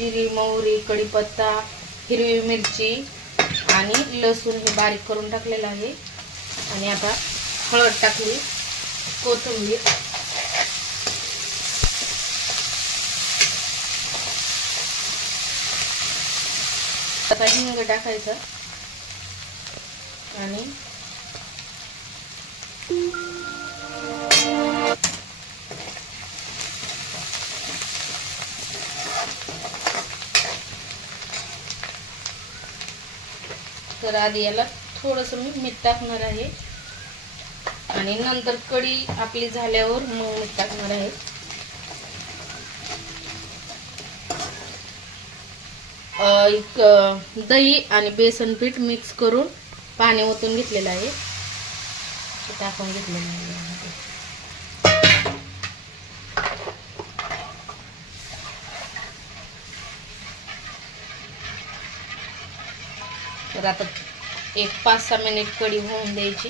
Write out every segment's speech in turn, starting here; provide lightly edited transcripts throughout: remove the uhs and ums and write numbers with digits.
जिरी, मोहरी, कढीपत्ता, हिरवी मिरची आणि लसूण हे बारीक करून टाकलेलं आहे। आणि आता हळद टाकली, कोथिंबीर, आता हिंग टाकायचं आणि तर आधी याला थोडंसं मी मीठ टाकणार आहे आणि नंतर कढी आपली झाल्यावर मग मीठ टाकणार आहे। एक दही आणि बेसन पीठ मिक्स करून पाणी ओतून घेतलेलं आहे, टाकून घेतलेलं आहे। तर आता एक 5-6 मिनिट कढी होऊन द्यायची।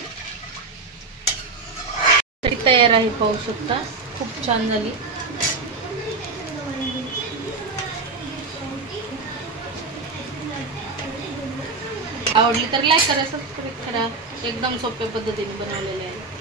कढी तयार आहे, पाहू शकता, खूप छान झाली। आवडली तर लाईक करा, सबस्क्राईब करा। एकदम सोप्या पद्धतीने बनवलेले आहे।